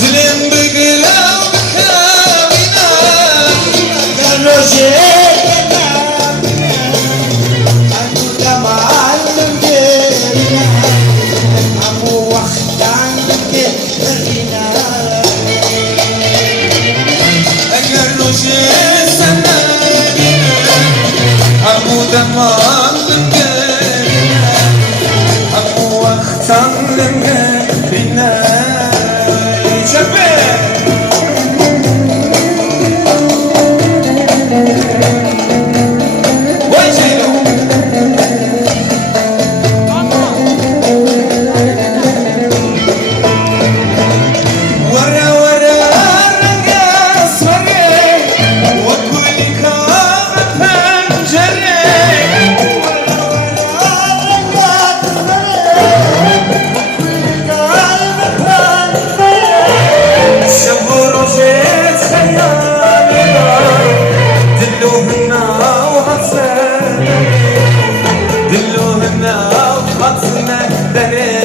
دلم بقلب خاوينا روزي أنو دمال ديرنا أمو وقتان ديرنا اگر روزی سنه همو دمان دنگه همو وقتان دنگه بینه چپه وای جیلو ورا ورا رنگ اسمره و کلی خواب پنجره شب و روزت خیالی دلو هنا و حسن دلو هنا و حسن دره